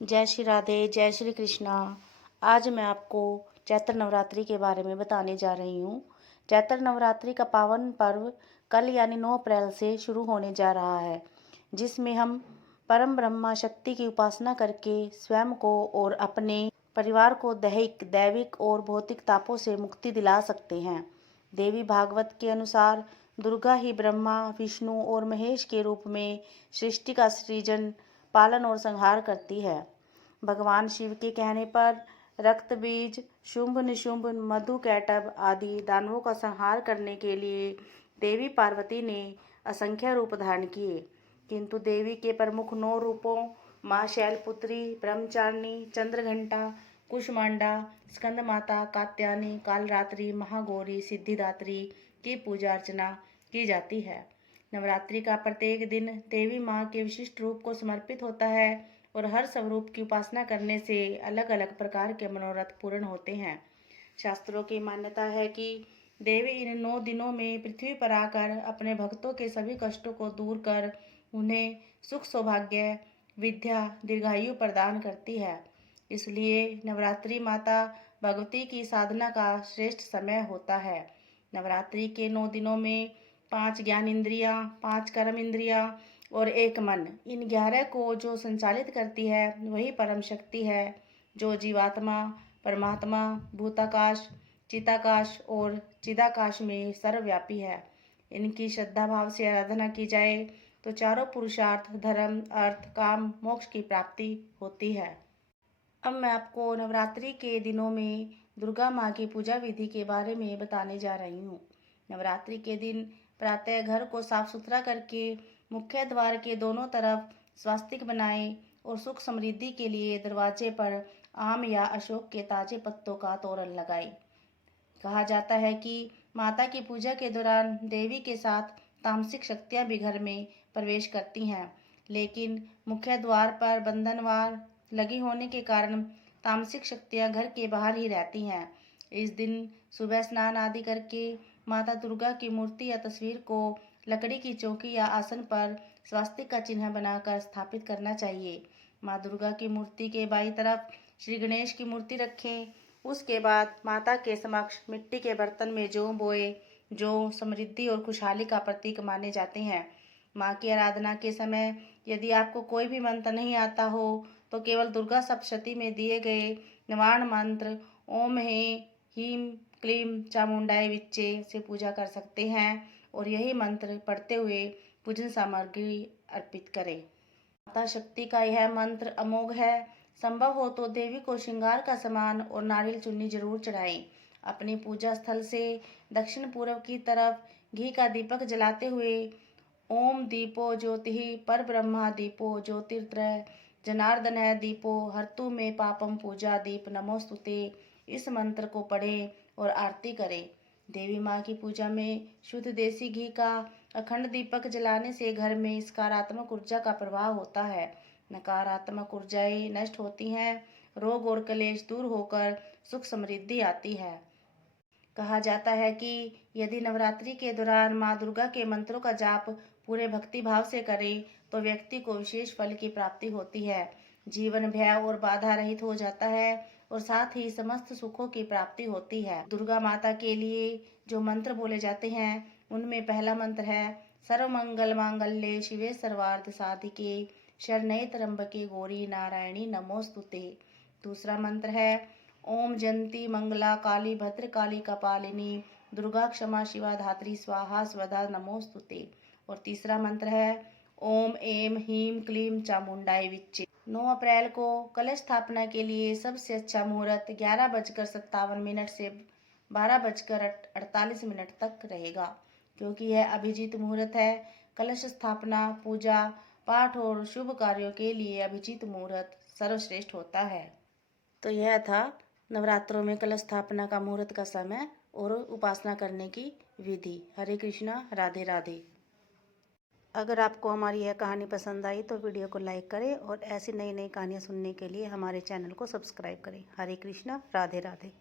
जय श्री राधे, जय श्री कृष्णा। आज मैं आपको चैत्र नवरात्रि के बारे में बताने जा रही हूँ। चैत्र नवरात्रि का पावन पर्व कल यानी 9 अप्रैल से शुरू होने जा रहा है, जिसमें हम परम ब्रह्मा शक्ति की उपासना करके स्वयं को और अपने परिवार को दैहिक, दैविक और भौतिक तापों से मुक्ति दिला सकते हैं। देवी भागवत के अनुसार दुर्गा ही ब्रह्मा, विष्णु और महेश के रूप में सृष्टि का सृजन, पालन और संहार करती है। भगवान शिव के कहने पर रक्त बीज, शुंभ निशुंभ, मधु कैटभ आदि दानवों का संहार करने के लिए देवी पार्वती ने असंख्य रूप धारण किए, किंतु देवी के प्रमुख 9 रूपों माँ शैलपुत्री, ब्रह्मचारिणी, चंद्रघंटा, कुष्मांडा, स्कंद माता, कात्यायनी, कालरात्रि, महागौरी, सिद्धिदात्री की पूजा अर्चना की जाती है। नवरात्रि का प्रत्येक दिन देवी माँ के विशिष्ट रूप को समर्पित होता है और हर स्वरूप की उपासना करने से अलग अलग प्रकार के मनोरथ पूर्ण होते हैं। शास्त्रों की मान्यता है कि देवी इन 9 दिनों में पृथ्वी पर आकर अपने भक्तों के सभी कष्टों को दूर कर उन्हें सुख, सौभाग्य, विद्या, दीर्घायु प्रदान करती है। इसलिए नवरात्रि माता भगवती की साधना का श्रेष्ठ समय होता है। नवरात्रि के 9 दिनों में 5 ज्ञान इंद्रियां, 5 कर्म इंद्रियां और 1 मन, इन 11 को जो संचालित करती है वही परम शक्ति है, जो जीवात्मा, परमात्मा, भूताकाश, चिताकाश और चिदाकाश में सर्वव्यापी है। इनकी श्रद्धा भाव से आराधना की जाए तो चारों पुरुषार्थ, धर्म, अर्थ, काम, मोक्ष की प्राप्ति होती है। अब मैं आपको नवरात्रि के दिनों में दुर्गा माँ की पूजा विधि के बारे में बताने जा रही हूँ। नवरात्रि के दिन प्रातः घर को साफ सुथरा करके मुख्य द्वार के दोनों तरफ स्वास्तिक बनाएं और सुख समृद्धि के लिए दरवाजे पर आम या अशोक के ताजे पत्तों का तोरण लगाएं। कहा जाता है कि माता की पूजा के दौरान देवी के साथ तामसिक शक्तियां भी घर में प्रवेश करती हैं, लेकिन मुख्य द्वार पर बंधनवार लगी होने के कारण तामसिक शक्तियां घर के बाहर ही रहती हैं। इस दिन सुबह स्नान आदि करके माता दुर्गा की मूर्ति या तस्वीर को लकड़ी की चौकी या आसन पर स्वास्तिक का चिन्ह बनाकर स्थापित करना चाहिए। माँ दुर्गा की मूर्ति के बाईं तरफ श्री गणेश की मूर्ति रखें। उसके बाद माता के समक्ष मिट्टी के बर्तन में जौ बोए, जो समृद्धि और खुशहाली का प्रतीक माने जाते हैं। माँ की आराधना के समय यदि आपको कोई भी मंत्र नहीं आता हो तो केवल दुर्गा सप्तशती में दिए गए निवारण मंत्र ओम हे हीम क्लीम चामुंडाय विच्चे से पूजा कर सकते हैं और यही मंत्र पढ़ते हुए पूजन सामग्री अर्पित करें। माता शक्ति का यह मंत्र अमोघ है। संभव हो तो देवी को श्रृंगार का सामान और नारियल चुन्नी जरूर चढ़ाएं। अपनी पूजा स्थल से दक्षिण पूर्व की तरफ घी का दीपक जलाते हुए ओम दीपो ज्योति पर ब्रह्मा दीपो ज्योतिर्त्रय जनार्दन है दीपो हर्तु में पापम पूजा दीप नमोस्तुते, इस मंत्र को पढ़ें और आरती करें। देवी माँ की पूजा में शुद्ध देसी घी का अखंड दीपक जलाने से घर में सकारात्मक ऊर्जा का प्रवाह होता है, नकारात्मक ऊर्जाएं नष्ट होती हैं, रोग और क्लेश दूर होकर सुख समृद्धि आती है। कहा जाता है कि यदि नवरात्रि के दौरान माँ दुर्गा के मंत्रों का जाप पूरे भक्ति भाव से करे तो व्यक्ति को विशेष फल की प्राप्ति होती है, जीवन भय और बाधा रहित हो जाता है और साथ ही समस्त सुखों की प्राप्ति होती है। दुर्गा माता के लिए जो मंत्र बोले जाते हैं उनमें पहला मंत्र है सर्वमंगल मांगल्ये शिवे सर्वार्थ साधिके शरण्ये त्र्यंबके गौरी नारायणी नमोस्तुते। दूसरा मंत्र है ओम जयंती मंगला काली भद्र काली कपालिनी दुर्गा क्षमा शिवा धात्री स्वाहा स्वधा नमोस्तुते। और तीसरा मंत्र है ओम एम हीम क्लीम चामुंडाई विच्चे। 9 अप्रैल को कलश स्थापना के लिए सबसे अच्छा मुहूर्त 11:57 से 12:48 तक रहेगा, क्योंकि यह अभिजीत मुहूर्त है। कलश स्थापना, पूजा पाठ और शुभ कार्यों के लिए अभिजीत मुहूर्त सर्वश्रेष्ठ होता है। तो यह था नवरात्रों में कलश स्थापना का मुहूर्त का समय और उपासना करने की विधि। हरे कृष्णा, राधे राधे। अगर आपको हमारी यह कहानी पसंद आई तो वीडियो को लाइक करें और ऐसी नई नई कहानियाँ सुनने के लिए हमारे चैनल को सब्सक्राइब करें। हरे कृष्णा, राधे राधे।